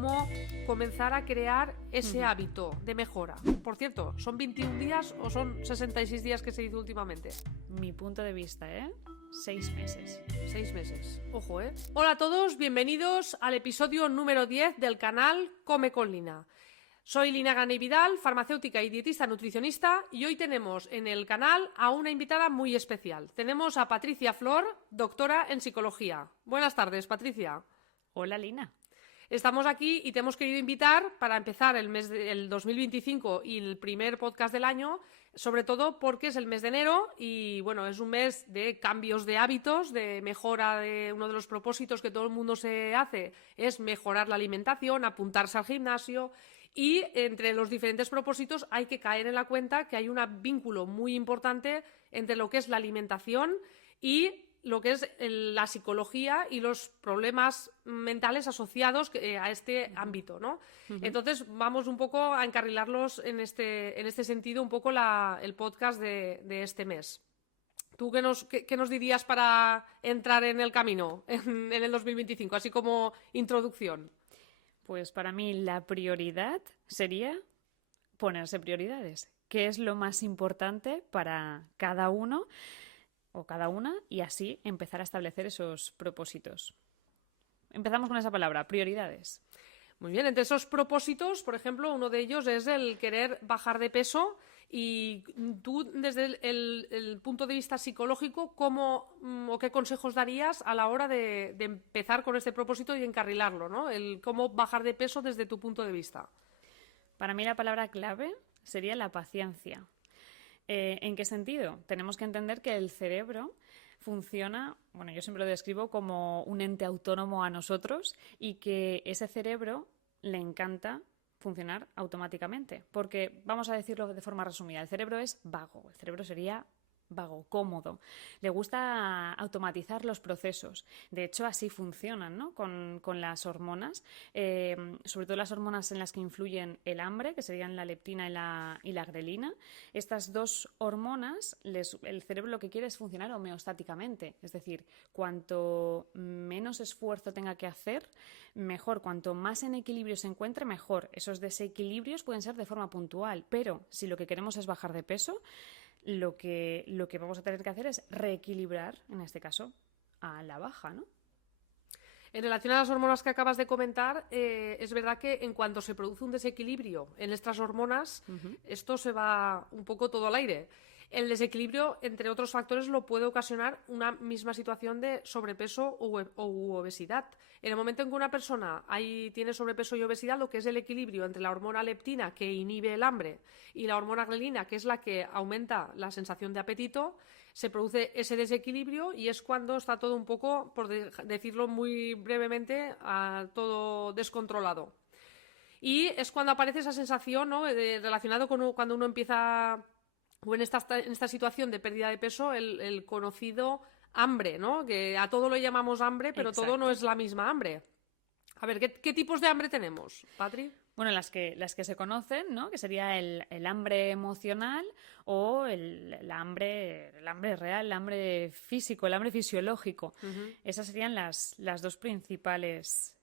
cómo comenzar a crear ese hábito de mejora. Por cierto, ¿son 21 días o son 66 días que se hizo últimamente? Mi punto de vista, 6 meses. 6 meses. Ojo, ¿eh? Hola a todos, bienvenidos al episodio número 10 del canal Come con Lina. Soy Lina Ganey Vidal, farmacéutica y dietista nutricionista, y hoy tenemos en el canal a una invitada muy especial. Tenemos a Patricia Flor, doctora en psicología. Buenas tardes, Patricia. Hola, Lina. Estamos aquí y te hemos querido invitar para empezar el 2025 y el primer podcast del año, sobre todo porque es el mes de enero y bueno, es un mes de cambios de hábitos, de mejora de uno de los propósitos que todo el mundo se hace, es mejorar la alimentación, apuntarse al gimnasio, y entre los diferentes propósitos hay que caer en la cuenta que hay un vínculo muy importante entre lo que es la alimentación y lo que es la psicología y los problemas mentales asociados a este ámbito, ¿no? Entonces vamos un poco a encarrilarlos en este sentido, un poco el podcast de este mes. ¿Tú qué nos dirías para entrar en el camino en el 2025, así como introducción? Pues para mí la prioridad sería ponerse prioridades. ¿Qué es lo más importante para cada uno o cada una? Y así empezar a establecer esos propósitos. Empezamos con esa palabra, prioridades. Muy bien, entre esos propósitos, por ejemplo, uno de ellos es el querer bajar de peso, y tú, desde el punto de vista psicológico, ¿cómo o qué consejos darías a la hora de empezar con este propósito y encarrilarlo, ¿no? El cómo bajar de peso desde tu punto de vista. Para mí la palabra clave sería la paciencia. ¿En qué sentido? Tenemos que entender que el cerebro funciona, bueno, yo siempre lo describo como un ente autónomo a nosotros, y que ese cerebro le encanta funcionar automáticamente. Porque, vamos a decirlo de forma resumida, el cerebro es vago, el cerebro sería vago, cómodo. Le gusta automatizar los procesos. De hecho, así funcionan, ¿no? Con las hormonas, sobre todo las hormonas en las que influyen el hambre, que serían la leptina y la grelina. Estas dos hormonas, el cerebro lo que quiere es funcionar homeostáticamente. Es decir, cuanto menos esfuerzo tenga que hacer, mejor. Cuanto más en equilibrio se encuentre, mejor. Esos desequilibrios pueden ser de forma puntual, pero si lo que queremos es bajar de peso, lo que vamos a tener que hacer es reequilibrar, en este caso, a la baja, ¿no? En relación a las hormonas que acabas de comentar, es verdad que en cuanto se produce un desequilibrio en estas hormonas, esto se va un poco todo al aire. El desequilibrio, entre otros factores, lo puede ocasionar una misma situación de sobrepeso u obesidad. En el momento en que una persona tiene sobrepeso y obesidad, lo que es el equilibrio entre la hormona leptina, que inhibe el hambre, y la hormona grelina, que es la que aumenta la sensación de apetito, se produce ese desequilibrio y es cuando está todo un poco, por decirlo muy brevemente, todo descontrolado. Y es cuando aparece esa sensación, ¿no? Relacionado con cuando uno empieza, o en esta situación de pérdida de peso, el conocido hambre, ¿no? Que a todo lo llamamos hambre, pero Exacto. todo no es la misma hambre. A ver, ¿qué tipos de hambre tenemos, Patri? Bueno, las que se conocen, ¿no? Que sería el hambre emocional o el hambre real, el hambre físico, el hambre fisiológico. Esas serían las dos principales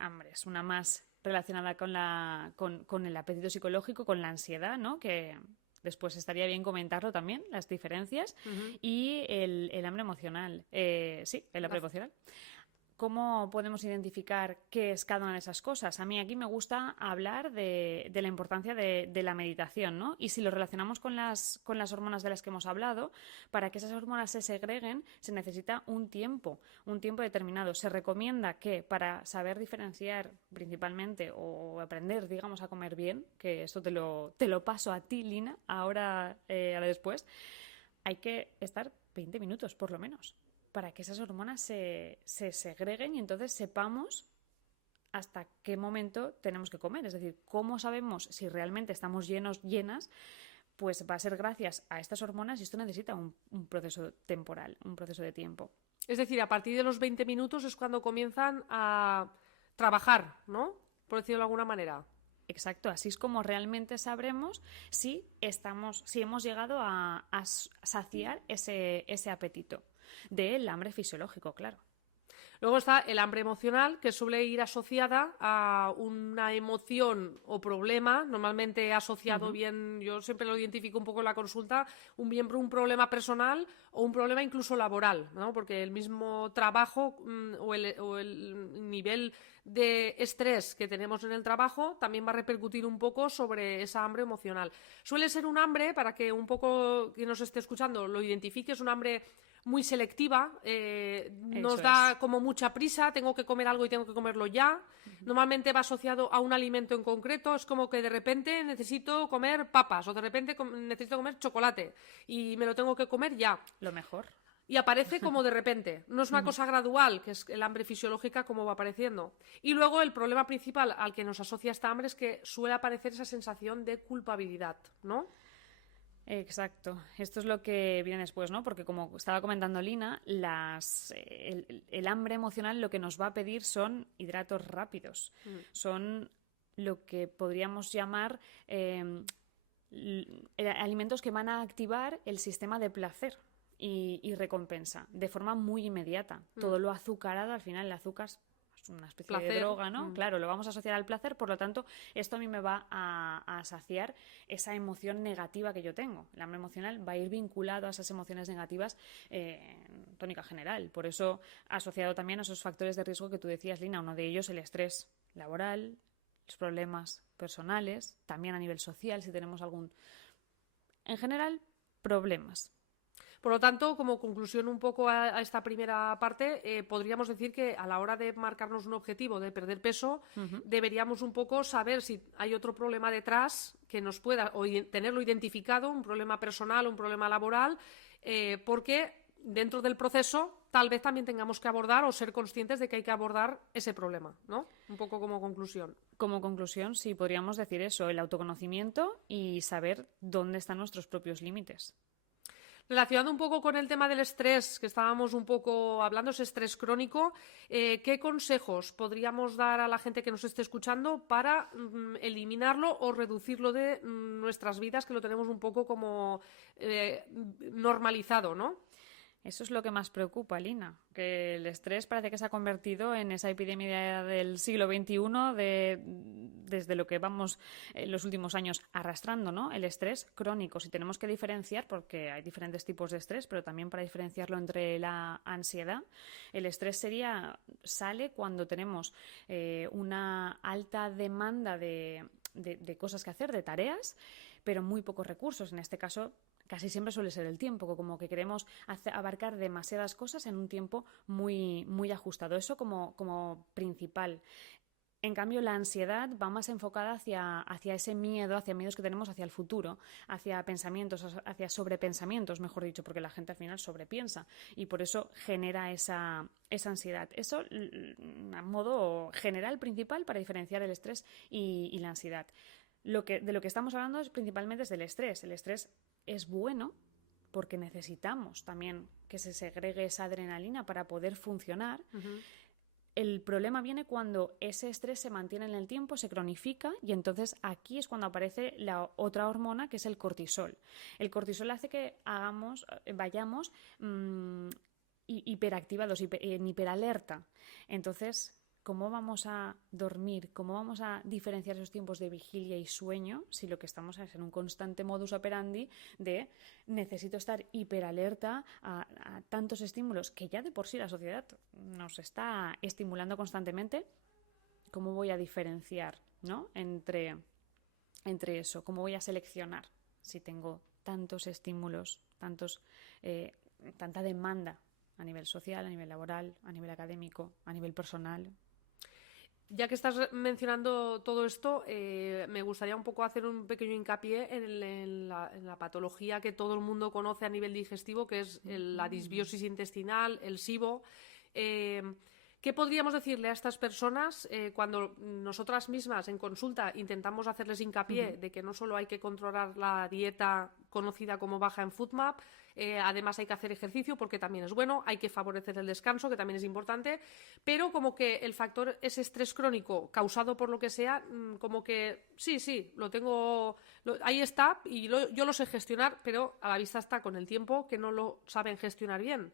hambres. Una más relacionada con el apetito psicológico, con la ansiedad, ¿no? Que después estaría bien comentarlo también, las diferencias. Y el hambre emocional. Sí, el hambre emocional. ¿Cómo podemos identificar qué es cada una de esas cosas? A mí aquí me gusta hablar de la importancia de la meditación, ¿no? Y si lo relacionamos con las hormonas de las que hemos hablado, para que esas hormonas se segreguen se necesita un tiempo determinado. Se recomienda que para saber diferenciar principalmente o aprender, digamos, a comer bien, que esto te lo paso a ti, Lina, ahora después, hay que estar 20 minutos por lo menos, para que esas hormonas se segreguen y entonces sepamos hasta qué momento tenemos que comer. Es decir, cómo sabemos si realmente estamos llenas, pues va a ser gracias a estas hormonas, y esto necesita un proceso temporal, un proceso de tiempo. Es decir, a partir de los 20 minutos es cuando comienzan a trabajar, ¿no? Por decirlo de alguna manera. Exacto, así es como realmente sabremos si hemos llegado a saciar ese apetito del hambre fisiológico, claro. Luego está el hambre emocional, que suele ir asociada a una emoción o problema, normalmente asociado bien, yo siempre lo identifico un poco en la consulta, un problema personal o un problema incluso laboral, ¿no? Porque el mismo trabajo o el nivel de estrés que tenemos en el trabajo también va a repercutir un poco sobre esa hambre emocional. Suele ser un hambre, para que un poco quien nos esté escuchando lo identifique, es un hambre muy selectiva, nos da como mucha prisa, tengo que comer algo y tengo que comerlo ya. Normalmente va asociado a un alimento en concreto, es como que de repente necesito comer papas o de repente necesito comer chocolate y me lo tengo que comer ya. Lo mejor. Y aparece como de repente, no es una cosa gradual, que es el hambre fisiológica como va apareciendo. Y luego el problema principal al que nos asocia esta hambre es que suele aparecer esa sensación de culpabilidad, ¿no? Exacto. Esto es lo que viene después, ¿no? Porque como estaba comentando Lina, el hambre emocional lo que nos va a pedir son hidratos rápidos. Son lo que podríamos llamar alimentos que van a activar el sistema de placer y recompensa de forma muy inmediata. Todo lo azucarado, al final el azúcar es una especie de droga, ¿no? Claro, lo vamos a asociar al placer, por lo tanto, esto a mí me va a saciar esa emoción negativa que yo tengo. El hambre emocional va a ir vinculado a esas emociones negativas en tónica general. Por eso, asociado también a esos factores de riesgo que tú decías, Lina, uno de ellos el estrés laboral, los problemas personales, también a nivel social, si tenemos algún... En general, problemas. Por lo tanto, como conclusión un poco a esta primera parte, podríamos decir que a la hora de marcarnos un objetivo de perder peso, deberíamos un poco saber si hay otro problema detrás que nos pueda, o tenerlo identificado, un problema personal, un problema laboral, porque dentro del proceso tal vez también tengamos que abordar o ser conscientes de que hay que abordar ese problema, ¿no? Un poco como conclusión. Como conclusión, sí, podríamos decir eso, el autoconocimiento y saber dónde están nuestros propios límites. Relacionado un poco con el tema del estrés, que estábamos un poco hablando, ese estrés crónico, ¿qué consejos podríamos dar a la gente que nos esté escuchando para eliminarlo o reducirlo de nuestras vidas, que lo tenemos un poco como normalizado, ¿no? Eso es lo que más preocupa, Lina, que el estrés parece que se ha convertido en esa epidemia del siglo XXI, desde lo que vamos en los últimos años arrastrando, ¿no? El estrés crónico. Si tenemos que diferenciar, porque hay diferentes tipos de estrés, pero también para diferenciarlo entre la ansiedad, el estrés sale cuando tenemos una alta demanda de cosas que hacer, de tareas, pero muy pocos recursos. En este caso, casi siempre suele ser el tiempo, como que queremos abarcar demasiadas cosas en un tiempo muy, muy ajustado. Eso como principal. En cambio, la ansiedad va más enfocada hacia ese miedo, hacia miedos que tenemos hacia el futuro, hacia pensamientos, hacia sobrepensamientos, mejor dicho, porque la gente al final sobrepiensa y por eso genera esa ansiedad. Eso, a modo general, principal, para diferenciar el estrés y la ansiedad. De lo que estamos hablando es principalmente del estrés. El estrés es bueno porque necesitamos también que se segregue esa adrenalina para poder funcionar. El problema viene cuando ese estrés se mantiene en el tiempo, se cronifica y entonces aquí es cuando aparece la otra hormona que es el cortisol. El cortisol hace que vayamos hiperactivados, en hiperalerta. Entonces, ¿cómo vamos a dormir? ¿Cómo vamos a diferenciar esos tiempos de vigilia y sueño si lo que estamos es en un constante modus operandi de necesito estar hiperalerta a tantos estímulos que ya de por sí la sociedad nos está estimulando constantemente? ¿Cómo voy a diferenciar, ¿no? entre eso? ¿Cómo voy a seleccionar si tengo tantos estímulos, tanta demanda a nivel social, a nivel laboral, a nivel académico, a nivel personal? Ya que estás mencionando todo esto, me gustaría un poco hacer un pequeño hincapié en la patología que todo el mundo conoce a nivel digestivo, que es la disbiosis intestinal, el SIBO. ¿Qué podríamos decirle a estas personas cuando nosotras mismas en consulta intentamos hacerles hincapié de que no solo hay que controlar la dieta conocida como baja en FODMAP, además hay que hacer ejercicio porque también es bueno, hay que favorecer el descanso, que también es importante, pero como que el factor ese estrés crónico causado por lo que sea, como que sí, lo tengo, ahí está y yo lo sé gestionar, pero a la vista está con el tiempo que no lo saben gestionar bien.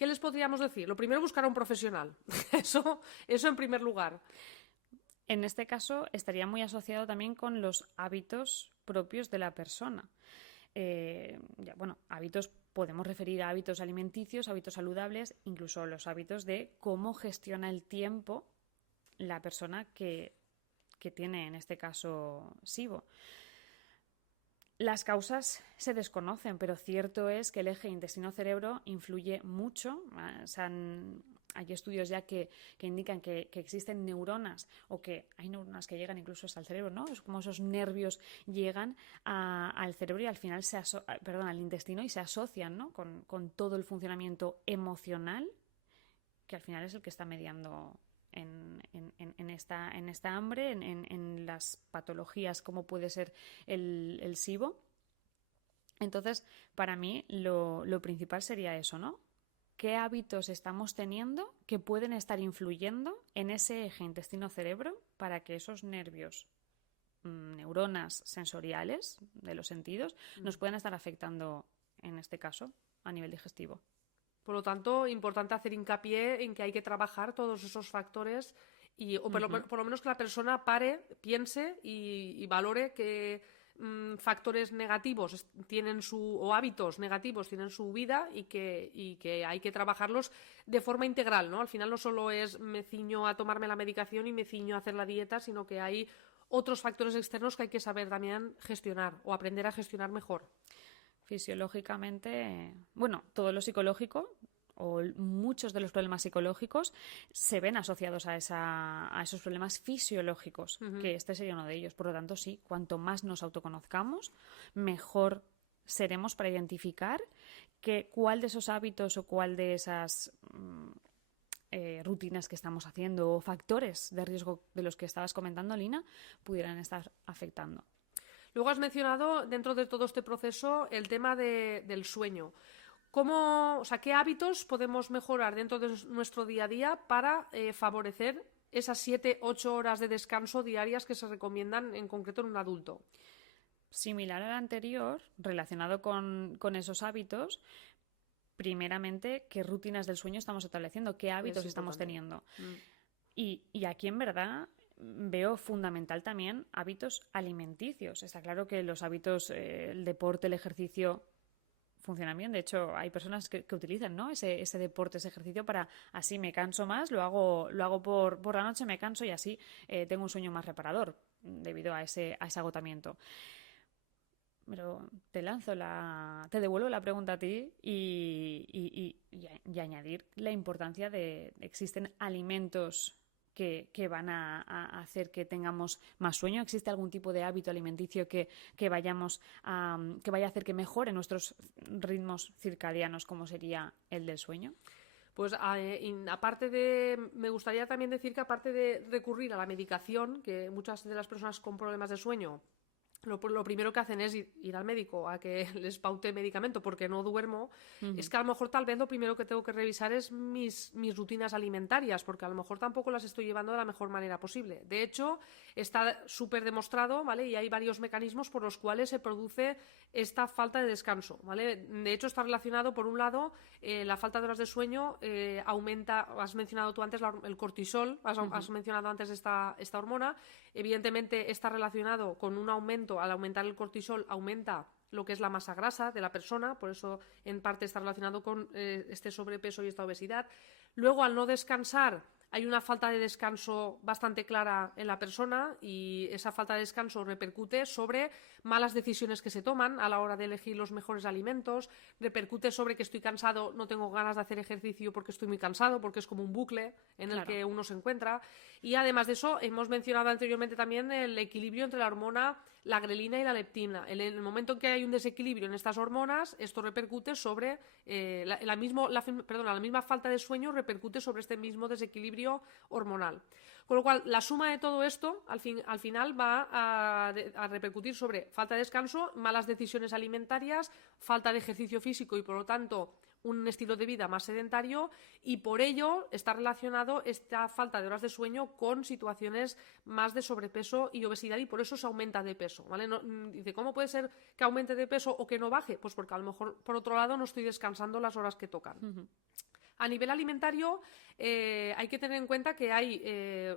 ¿Qué les podríamos decir? Lo primero, buscar a un profesional. Eso en primer lugar. En este caso estaría muy asociado también con los hábitos propios de la persona. Hábitos, podemos referir a hábitos alimenticios, hábitos saludables, incluso los hábitos de cómo gestiona el tiempo la persona que tiene, en este caso, SIBO. Las causas se desconocen, pero cierto es que el eje intestino-cerebro influye mucho. Hay estudios ya que indican que existen neuronas, o que hay neuronas que llegan incluso hasta el cerebro, ¿no? Es como esos nervios llegan al cerebro y al final al intestino, y se asocian, ¿no? con todo el funcionamiento emocional, que al final es el que está mediando en esta hambre, en las patologías como puede ser el SIBO. Entonces, para mí lo principal sería eso, ¿no? ¿Qué hábitos estamos teniendo que pueden estar influyendo en ese eje intestino-cerebro para que esos nervios, neuronas sensoriales de los sentidos, nos puedan estar afectando, en este caso, a nivel digestivo? Por lo tanto, importante hacer hincapié en que hay que trabajar todos esos factores por lo menos que la persona pare, piense y valore qué factores negativos o hábitos negativos tienen su vida y que hay que trabajarlos de forma integral, ¿no? Al final no solo es me ciño a tomarme la medicación y me ciño a hacer la dieta, sino que hay otros factores externos que hay que saber también gestionar o aprender a gestionar mejor. Fisiológicamente, todo lo psicológico o muchos de los problemas psicológicos se ven asociados a esos problemas fisiológicos, que este sería uno de ellos. Por lo tanto, sí, cuanto más nos autoconozcamos, mejor seremos para identificar cuál de esos hábitos o cuál de esas rutinas que estamos haciendo o factores de riesgo de los que estabas comentando, Lina, pudieran estar afectando. Luego has mencionado, dentro de todo este proceso, el tema del sueño. ¿Qué hábitos podemos mejorar dentro de nuestro día a día para favorecer esas 7-8 horas de descanso diarias que se recomiendan en concreto en un adulto? Similar al anterior, relacionado con esos hábitos, primeramente, ¿qué rutinas del sueño estamos estableciendo? ¿Qué hábitos estamos teniendo? Y aquí, en verdad, veo fundamental también hábitos alimenticios. Está claro que los hábitos, el deporte, el ejercicio, funcionan bien. De hecho, hay personas que utilizan, ¿no? ese deporte, ese ejercicio para así me canso más, lo hago por la noche, me canso y así tengo un sueño más reparador debido a ese agotamiento. Pero te devuelvo la pregunta a ti y añadir la importancia de existen alimentos que van a hacer que tengamos más sueño. ¿Existe algún tipo de hábito alimenticio que vaya a hacer que mejore nuestros ritmos circadianos, como sería el del sueño? Pues me gustaría también decir que aparte de recurrir a la medicación, que muchas de las personas con problemas de sueño lo primero que hacen es ir al médico a que les paute medicamento porque no duermo, es que a lo mejor tal vez lo primero que tengo que revisar es mis rutinas alimentarias, porque a lo mejor tampoco las estoy llevando de la mejor manera posible. De hecho, está súper demostrado, ¿vale? Y hay varios mecanismos por los cuales se produce esta falta de descanso, ¿vale? De hecho, está relacionado, por un lado, la falta de horas de sueño aumenta, has mencionado tú antes el cortisol, has mencionado antes esta hormona, evidentemente está relacionado con un aumento. Al aumentar el cortisol aumenta lo que es la masa grasa de la persona, por eso en parte está relacionado con este sobrepeso y esta obesidad. Luego, al no descansar, hay una falta de descanso bastante clara en la persona y esa falta de descanso repercute sobre malas decisiones que se toman a la hora de elegir los mejores alimentos, repercute sobre que estoy cansado, no tengo ganas de hacer ejercicio porque estoy muy cansado, porque es como un bucle en el que uno se encuentra. Y además de eso, hemos mencionado anteriormente también el equilibrio entre la hormona, la grelina y la leptina. En el momento en que hay un desequilibrio en estas hormonas, esto repercute sobre la misma falta de sueño repercute sobre este mismo desequilibrio hormonal. Con lo cual, la suma de todo esto al final va a repercutir sobre falta de descanso, malas decisiones alimentarias, falta de ejercicio físico y, por lo tanto, un estilo de vida más sedentario, y por ello está relacionado esta falta de horas de sueño con situaciones más de sobrepeso y obesidad, y por eso se aumenta de peso, ¿vale? Dice, ¿cómo puede ser que aumente de peso o que no baje? Pues porque a lo mejor, por otro lado, no estoy descansando las horas que tocan. A nivel alimentario, hay que tener en cuenta que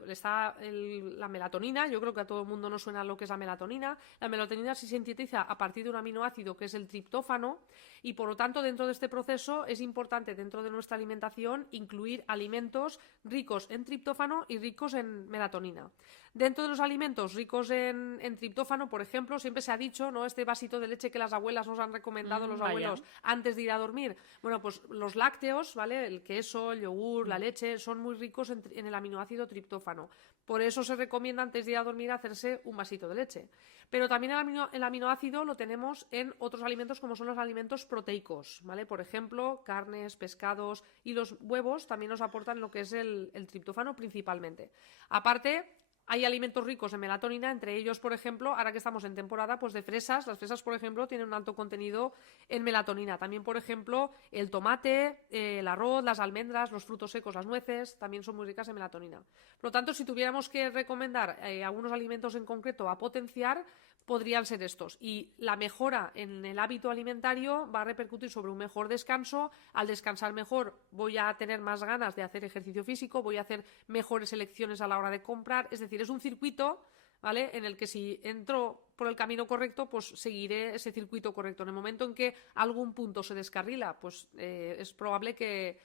está la melatonina. Yo creo que a todo el mundo nos suena lo que es la melatonina. La melatonina se sintetiza a partir de un aminoácido que es el triptófano y, por lo tanto, dentro de este proceso es importante, dentro de nuestra alimentación, incluir alimentos ricos en triptófano y ricos en melatonina. Dentro de los alimentos ricos en triptófano, por ejemplo, siempre se ha dicho, ¿no?, este vasito de leche que las abuelas nos han recomendado, los abuelos, antes de ir a dormir. Bueno, pues los lácteos, ¿vale? El queso, el yogur, la leche, son muy ricos en el aminoácido triptófano. Por eso se recomienda antes de ir a dormir hacerse un vasito de leche. Pero también el aminoácido lo tenemos en otros alimentos, como son los alimentos proteicos, ¿vale? Por ejemplo, carnes, pescados y los huevos también nos aportan lo que es el triptófano principalmente. Aparte, hay alimentos ricos en melatonina, entre ellos, por ejemplo, ahora que estamos en temporada, pues de fresas. Las fresas, por ejemplo, tienen un alto contenido en melatonina. También, por ejemplo, el tomate, el arroz, las almendras, los frutos secos, las nueces, también son muy ricas en melatonina. Por lo tanto, si tuviéramos que recomendar algunos alimentos en concreto a potenciar, podrían ser estos. Y la mejora en el hábito alimentario va a repercutir sobre un mejor descanso. Al descansar mejor voy a tener más ganas de hacer ejercicio físico, voy a hacer mejores elecciones a la hora de comprar. Es decir, es un circuito, ¿vale?, en el que si entro por el camino correcto, pues seguiré ese circuito correcto. En el momento en que algún punto se descarrila, pues es probable que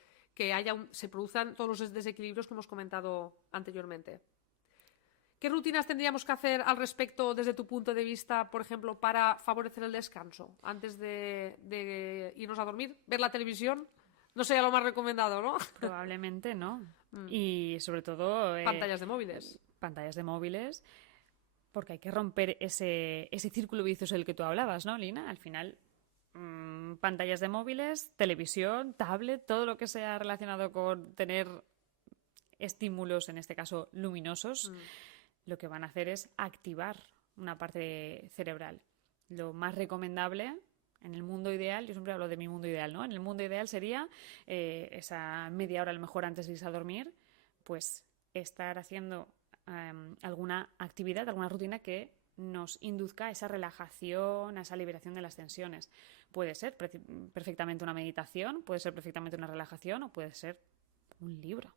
se produzcan todos los desequilibrios que hemos comentado anteriormente. ¿Qué rutinas tendríamos que hacer al respecto desde tu punto de vista, por ejemplo, para favorecer el descanso antes de irnos a dormir? ¿Ver la televisión? No sería lo más recomendado, ¿no? Probablemente no. Y sobre todo... pantallas de móviles. Pantallas de móviles, porque hay que romper ese círculo vicioso del que tú hablabas, ¿no, Lina? Al final, pantallas de móviles, televisión, tablet, todo lo que sea relacionado con tener estímulos, en este caso luminosos, lo que van a hacer es activar una parte cerebral. Lo más recomendable en el mundo ideal, yo siempre hablo de mi mundo ideal, ¿no? En el mundo ideal sería esa media hora a lo mejor antes de irse a dormir, pues estar haciendo alguna actividad, alguna rutina que nos induzca a esa relajación, a esa liberación de las tensiones. Puede ser perfectamente una meditación, puede ser perfectamente una relajación o puede ser un libro.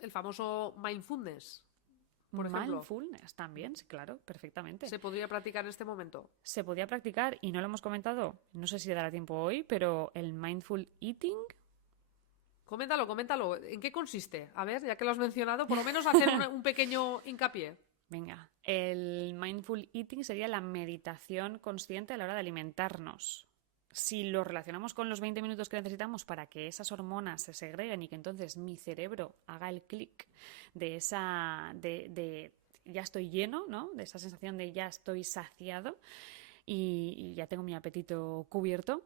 El famoso mindfulness, por ejemplo. Mindfulness también, sí, claro, perfectamente. ¿Se podría practicar en este momento? Se podría practicar y no lo hemos comentado, no sé si dará tiempo hoy, pero el mindful eating... Coméntalo. ¿En qué consiste? A ver, ya que lo has mencionado, por lo menos hacer un pequeño hincapié. Venga, el mindful eating sería la meditación consciente a la hora de alimentarnos. Si lo relacionamos con los 20 minutos que necesitamos para que esas hormonas se segreguen y que entonces mi cerebro haga el clic de esa de ya estoy lleno, ¿no?, de esa sensación de ya estoy saciado y ya tengo mi apetito cubierto,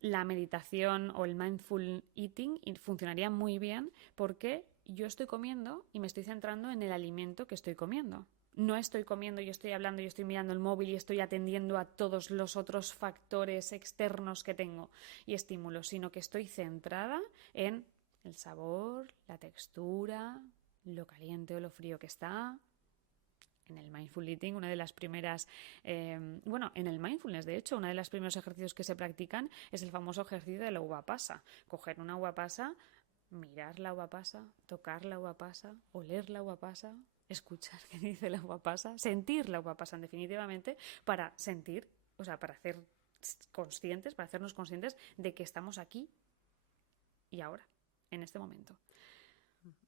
la meditación o el mindful eating funcionaría muy bien porque yo estoy comiendo y me estoy centrando en el alimento que estoy comiendo. No estoy comiendo, yo estoy hablando, yo estoy mirando el móvil y estoy atendiendo a todos los otros factores externos que tengo y estímulos, sino que estoy centrada en el sabor, la textura, lo caliente o lo frío que está. En el mindful eating, una de las primeras... en el mindfulness, de hecho, uno de los primeros ejercicios que se practican es el famoso ejercicio de la uva pasa. Coger una uva pasa, mirar la uva pasa, tocar la uva pasa, oler la uva pasa, escuchar qué dice la uva pasa, sentir la uva pasa, definitivamente, para sentir, o sea, para hacer conscientes, para hacernos conscientes de que estamos aquí y ahora, en este momento.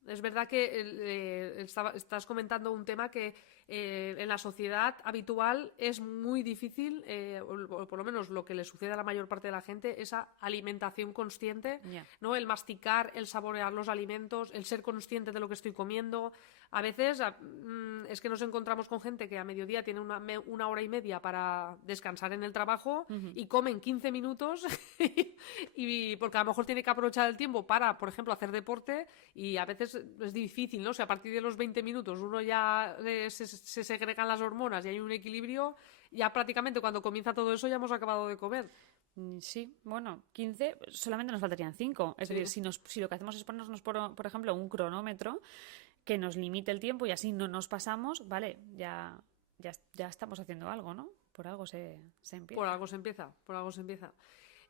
Es verdad que estás comentando un tema que en la sociedad habitual es muy difícil, o por lo menos lo que le sucede a la mayor parte de la gente, esa alimentación consciente, ¿no? El masticar, el saborear los alimentos, el ser consciente de lo que estoy comiendo. A veces es que nos encontramos con gente que a mediodía tiene una hora y media para descansar en el trabajo y comen 15 minutos y porque a lo mejor tiene que aprovechar el tiempo para, por ejemplo, hacer deporte y a veces es difícil, ¿no? O sea, a partir de los 20 minutos uno ya se segregan las hormonas y hay un equilibrio, ya prácticamente cuando comienza todo eso ya hemos acabado de comer. Sí, bueno, 15, solamente nos faltarían 5. Es decir, si lo que hacemos es ponernos, por ejemplo, un cronómetro que nos limite el tiempo y así no nos pasamos, vale, ya estamos haciendo algo, ¿no? Por algo se empieza. Por algo se empieza.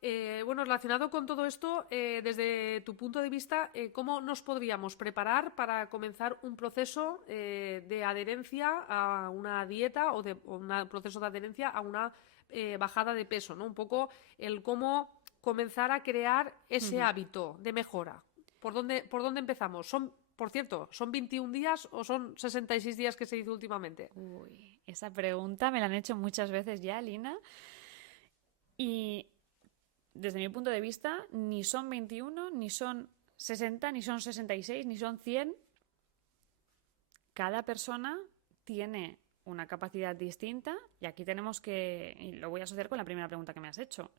Bueno, relacionado con todo esto, desde tu punto de vista, ¿cómo nos podríamos preparar para comenzar un proceso de adherencia a una dieta o un proceso de adherencia a una bajada de peso, ¿no? Un poco el cómo comenzar a crear ese hábito de mejora. ¿Por dónde empezamos? Por cierto, ¿son 21 días o son 66 días que se dice últimamente? Uy, esa pregunta me la han hecho muchas veces ya, Lina. Y desde mi punto de vista, ni son 21, ni son 60, ni son 66, ni son 100. Cada persona tiene una capacidad distinta y aquí tenemos que, y lo voy a asociar con la primera pregunta que me has hecho.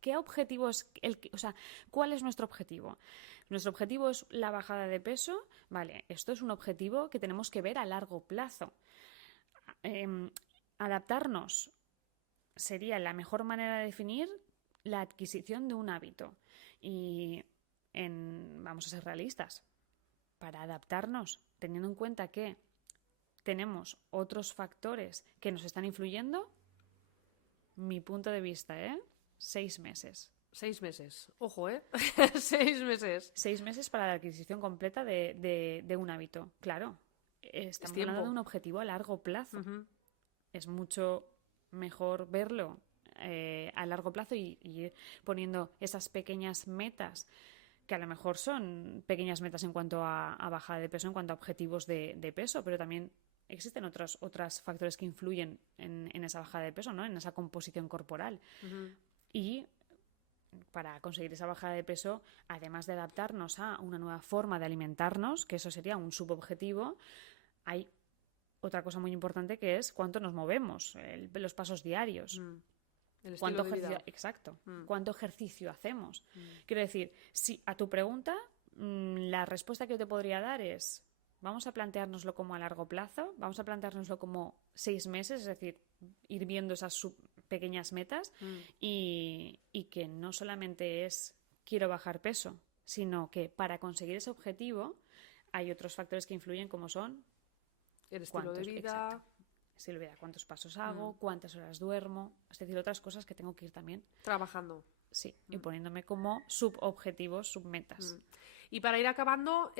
¿Qué objetivo es cuál es nuestro objetivo? Nuestro objetivo es la bajada de peso. Vale, esto es un objetivo que tenemos que ver a largo plazo. Adaptarnos sería la mejor manera de definir la adquisición de un hábito. Y vamos a ser realistas. Para adaptarnos, teniendo en cuenta que tenemos otros factores que nos están influyendo, mi punto de vista, 6 meses. 6 meses. Ojo, 6 meses. 6 meses para la adquisición completa de un hábito. Claro, estamos hablando de un objetivo a largo plazo. Uh-huh. Es mucho mejor verlo a largo plazo y ir poniendo esas pequeñas metas, que a lo mejor son pequeñas metas en cuanto a bajada de peso, en cuanto a objetivos de peso, pero también existen otros factores que influyen en esa bajada de peso, ¿no? En esa composición corporal. Uh-huh. Y para conseguir esa bajada de peso, además de adaptarnos a una nueva forma de alimentarnos, que eso sería un subobjetivo, hay otra cosa muy importante que es cuánto nos movemos, los pasos diarios. El ¿Cuánto estilo de vida. Exacto. ¿Cuánto ejercicio hacemos? Quiero decir, si a tu pregunta, la respuesta que yo te podría dar es: vamos a planteárnoslo como a largo plazo, vamos a planteárnoslo como 6 meses, es decir, ir viendo esas pequeñas metas y que no solamente es quiero bajar peso, sino que para conseguir ese objetivo hay otros factores que influyen, como son el estilo de vida. Exacto. Estilo de vida, cuántos pasos hago, cuántas horas duermo, es decir, otras cosas que tengo que ir también trabajando. Sí, y poniéndome como subobjetivos, submetas. Y para ir acabando,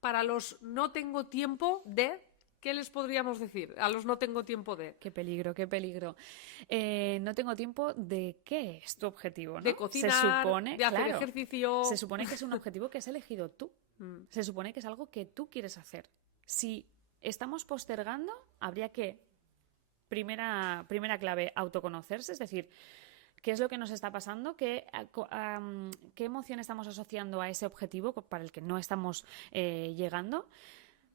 para los no tengo tiempo de, ¿qué les podríamos decir a los no tengo tiempo de? Qué peligro, qué peligro. No tengo tiempo de qué es tu objetivo, ¿no? De cocinar, se supone, de hacer ejercicio. Se supone que es un objetivo que has elegido tú. Se supone que es algo que tú quieres hacer. Si estamos postergando, habría que, primera clave, autoconocerse, es decir, ¿qué es lo que nos está pasando? ¿Qué emoción estamos asociando a ese objetivo para el que no estamos llegando?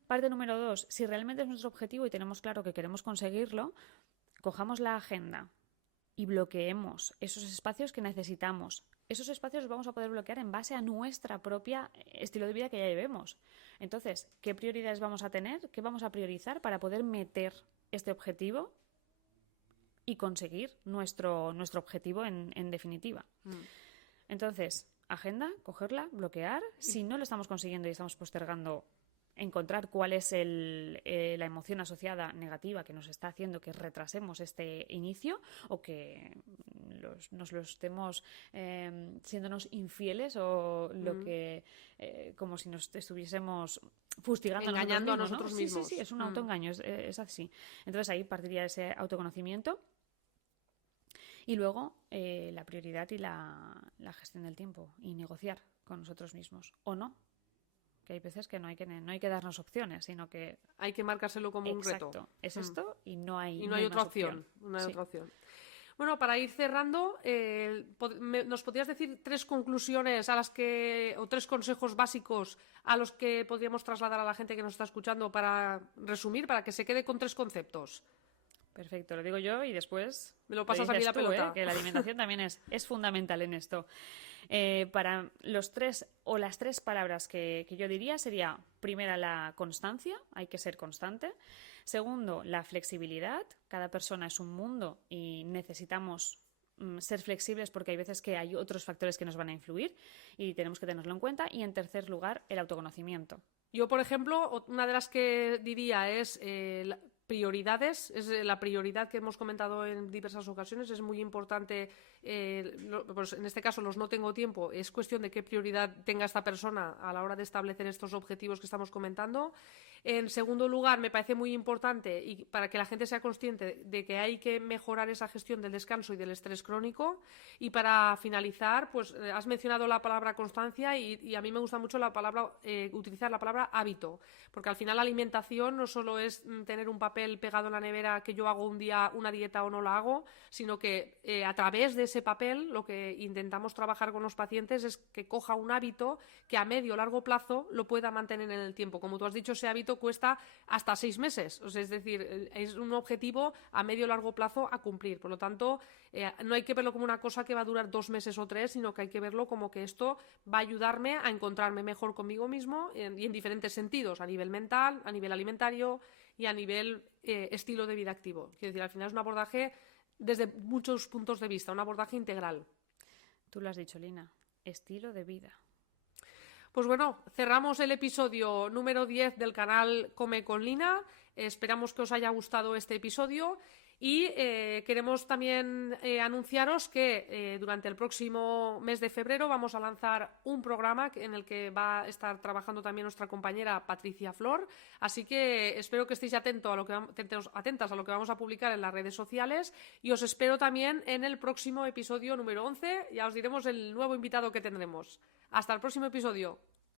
Parte número 2, si realmente es nuestro objetivo y tenemos claro que queremos conseguirlo, cojamos la agenda y bloqueemos esos espacios que necesitamos. Esos espacios los vamos a poder bloquear en base a nuestra propia estilo de vida que ya llevemos. Entonces, ¿qué prioridades vamos a tener? ¿Qué vamos a priorizar para poder meter este objetivo y conseguir nuestro objetivo en definitiva? Entonces, agenda, cogerla, bloquear. Si no lo estamos consiguiendo y estamos postergando, encontrar cuál es la emoción asociada negativa que nos está haciendo que retrasemos este inicio o que nos lo estemos siéndonos infieles o lo que como si nos estuviésemos fustigando, engañando a nosotros mismos. Sí, es un autoengaño, es así. Entonces ahí partiría ese autoconocimiento. Y luego la prioridad y la gestión del tiempo y negociar con nosotros mismos o no. Que hay veces que no hay que darnos opciones, sino que hay que marcárselo como un reto. Exacto, es esto y no hay otra opción. No hay otra opción. Bueno, para ir cerrando, ¿nos podrías decir 3 conclusiones o 3 consejos básicos a los que podríamos trasladar a la gente que nos está escuchando para resumir, para que se quede con 3 conceptos? Perfecto, lo digo yo y después me lo pasas a mí la pelota. Que la alimentación también es fundamental en esto. Para los 3 o las 3 palabras que yo diría sería: primera, la constancia, hay que ser constante. Segundo, la flexibilidad, cada persona es un mundo y necesitamos ser flexibles porque hay veces que hay otros factores que nos van a influir y tenemos que tenerlo en cuenta. Y en tercer lugar, el autoconocimiento. Yo, por ejemplo, una de las que diría es prioridades, es la prioridad que hemos comentado en diversas ocasiones, es muy importante, pues en este caso los no tengo tiempo, es cuestión de qué prioridad tenga esta persona a la hora de establecer estos objetivos que estamos comentando. En segundo lugar, me parece muy importante, y para que la gente sea consciente de que hay que mejorar esa gestión del descanso y del estrés crónico. Y para finalizar, pues has mencionado la palabra constancia y a mí me gusta mucho utilizar la palabra hábito, porque al final la alimentación no solo es tener un papel pegado en la nevera que yo hago un día una dieta o no la hago, sino que a través de ese papel lo que intentamos trabajar con los pacientes es que coja un hábito que a medio o largo plazo lo pueda mantener en el tiempo. Como tú has dicho, ese hábito cuesta hasta 6 meses, o sea, es decir, es un objetivo a medio o largo plazo a cumplir. Por lo tanto, no hay que verlo como una cosa que va a durar 2 meses o 3, sino que hay que verlo como que esto va a ayudarme a encontrarme mejor conmigo mismo y en diferentes sentidos, a nivel mental, a nivel alimentario y a nivel estilo de vida activo. Quiero decir, al final es un abordaje desde muchos puntos de vista, un abordaje integral. Tú lo has dicho, Lina, estilo de vida. Pues bueno, cerramos el episodio número 10 del canal Come con Lina. Esperamos que os haya gustado este episodio y queremos también anunciaros que durante el próximo mes de febrero vamos a lanzar un programa en el que va a estar trabajando también nuestra compañera Patricia Flor. Así que espero que estéis atentas a lo que vamos a publicar en las redes sociales y os espero también en el próximo episodio número 11. Ya os diremos el nuevo invitado que tendremos. Hasta el próximo episodio.